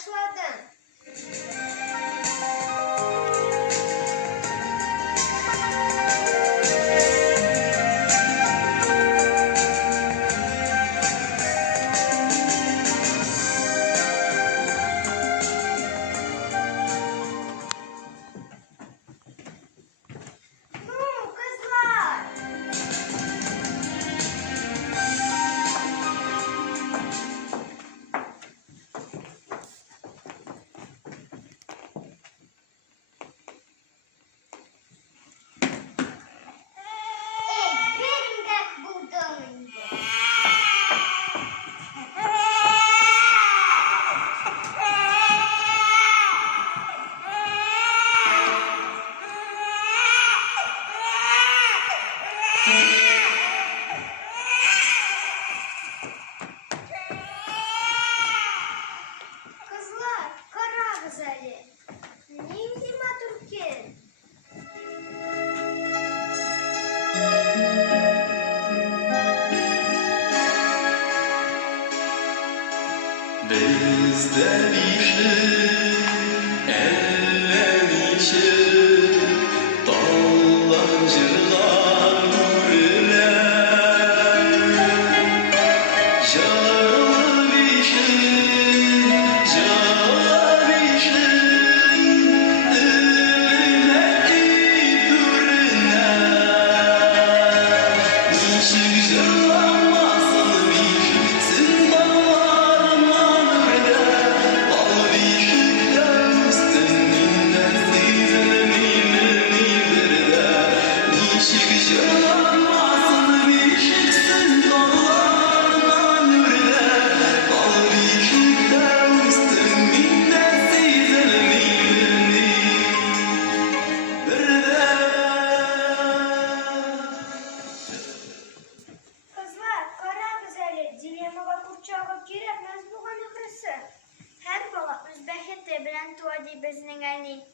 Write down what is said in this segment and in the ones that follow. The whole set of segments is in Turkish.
başladım. Kızlar. Benim de buldum. Kızlar, kara güzeli. Neydi Türkiye? Bizden işi, ellemişi, dağlancılar nuriler. Jalal işi, ümmet-i dürüner. Nişi jallanmasın işi, zindanlarına nuriler. Bal işi üstününden sizilirler. Nişi jallanmasın işi, zindanlarına nuriler. Bal işi üstününden Kızlar, kara güzeli. Dilemaga kurçağa giremez bu hanıkısı. Her bala üzbehette bilen tuadi bezinin ayni.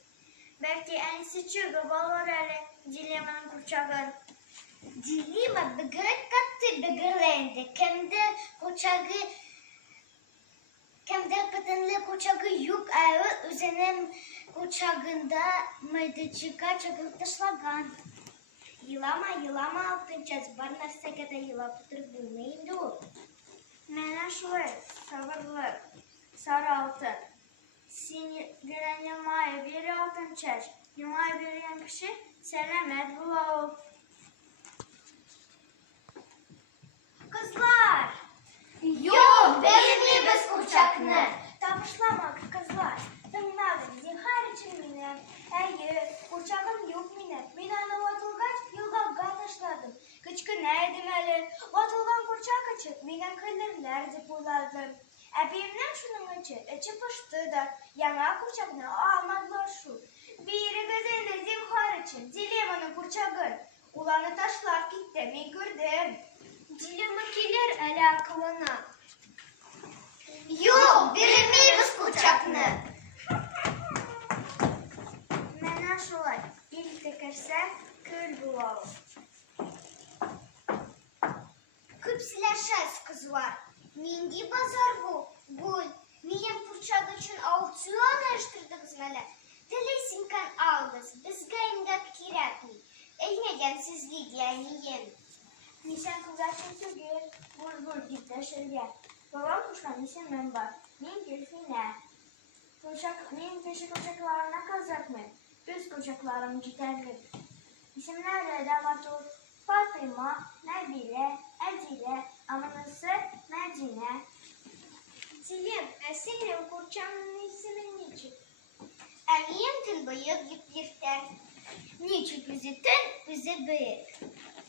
Belki en sıçığı balor ele dilemanın kurçağın. Dilema bıgırık kattı bıgırlendi. Kemde pıtınlı kurçağı yük ağı üzerine kurçağında mıydıcıka çakıp taşlagan. Yılama altınçaz bir narsaga da yılap turib bo'lmaydi u. Mana shular sabırlı, sarı altın. Sen bilen yılmayı bir altınçaz. Yılmayı bilen kişi selamet bulav. Kızlar! Yok, vermeyiz kurçakını. Tapışlamak kızlar. Tımnadı zihar için mine. Kurçakım yok mine. Minanı vatılgaç yılga taşladım. Kıçkı neydim eli. Vatılgan kurçak açık. Minen kılır nerede buladım. Ebimden şunun içi pıştı da. Yana kurçakını almadılar şu. Biri gözünde zihar için. Dilemanın kurçakın. Ulanı taşlar gitti mi gördüm. Dilemakiler alakalarına. Yok, vermeyiz kurçakını. Mana şolay. İlk tekirse köl bulalım. Köpsileşez kızlar. Nindi bazar bu. Miyem kurçak için auksiyon açtırdık mele. Dilesin kan aldız. Bizga imdat kiratni. Elmeden sizlik yani yen. Nisan kızartın tügür. Bul gitti şöyle. Babam kuşkan nisan ben var. Min gülfine. Min keşi kuşaklarına kazak mı? Üst kuşaklarım giderli. İsimler de Matur, Fatıma, Nebile, Edile, Amanası, Medine. Selim kurçanın ismi niçin? Aniyemtin bayıp yükliften. Niçin bizi büyük.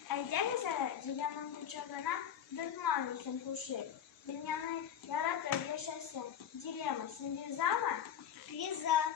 Ayda mesela Dilemanın kurçağına dırtman isim kuşu. Dünyanı yaratır yaşasın. Dilema şimdi rıza mı? Rıza.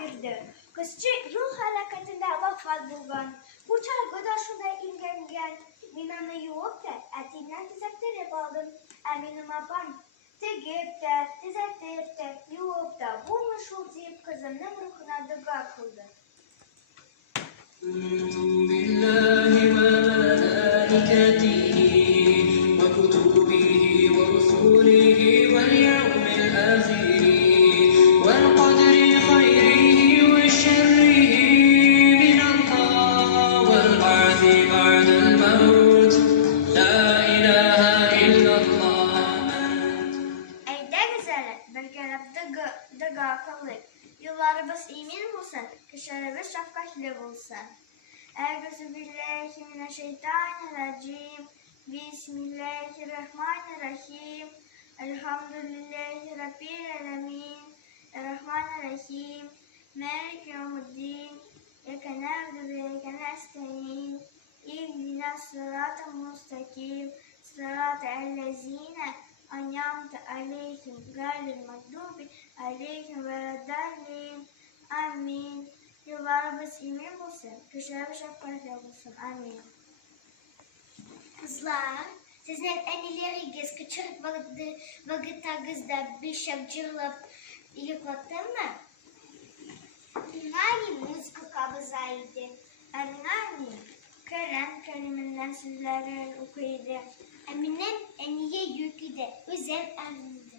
birdi. Kızcı ruh hareketinde vefat bulgan. Bu çargıda şuna ilgilengen. Minanı yok da etinden tezektirip aldım. Eminim apam. Tegip de, tezektirip de, yok da. Bu meşhur deyip kızının ruhuna dıga kıldı. بالله وملائكته وكتبه ورسله واليوم الآخر والقدر خيره وشره من الله والبعث بعد الموت لا إله إلا الله Eyde güzel, belki dıga kıldı. Yıllarımız emin olsun, kışlarımız şefkatli olsun. Euzubillahimineşşeytanirracim. Bismillahirrahmanirrahim. Elhamdülillahi Rabbil alemin. Errahmanirrahim. Malik yevmuddin. Eke na'budu ve eke nesta'in. İhdina sıratı mustakim. Sıratı ellezine an'amte aleyhim gayril mağdubi aleyhim veleddallin. Amin. Yıllarımız emin olsun, kışlarımız şefkatli olsun. Amin. Kızlar, sizin en ileri küçük vakitlerinde bir şey cırılıp yıklattın mı? Nani müzik kabızaydı. Nani, Karen keliminden sizlere okuydu. Eminem en iyi yüküydü. Özel emindi.